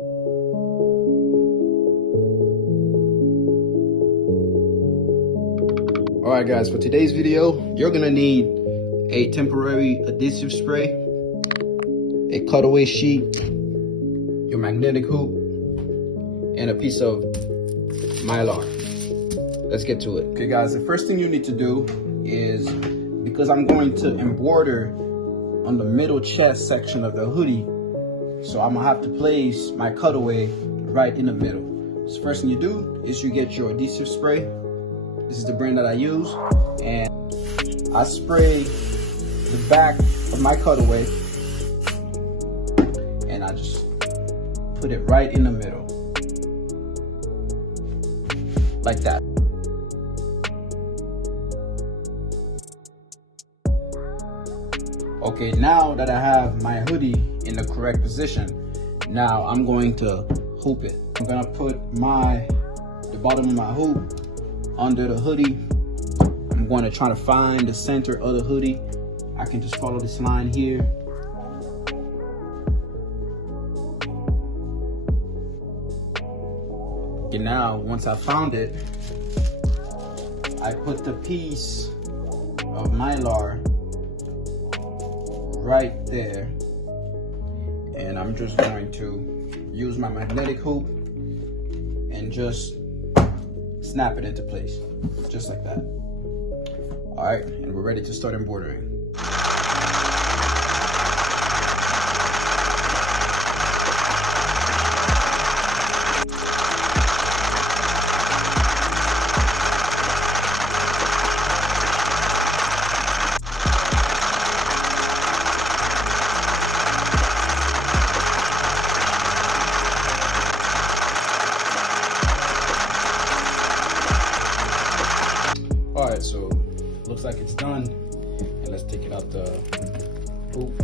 Alright guys, for today's video, you're gonna need a temporary adhesive spray, a cutaway sheet, your magnetic hoop, and a piece of Mylar. Let's get to it. Okay guys, the first thing you need to do is, because I'm going to embroider on the middle chest section of the hoodie, so I'm gonna have to place my cutaway right in the middle. So first thing you do is you get your adhesive spray. This is the brand that I use, and I spray the back of my cutaway, and I just put it right in the middle, like that. Okay, now that I have my hoodie in the correct position, now I'm going to hoop it. I'm gonna put the bottom of my hoop under the hoodie. I'm going to try to find the center of the hoodie. I can just follow this line here. Okay, now once I found it, I put the piece of Mylar right there, and I'm just going to use my magnetic hoop and just snap it into place, just like that. All right, and we're ready to start embroidering. All right, so looks like it's done, and let's take it out the hoop.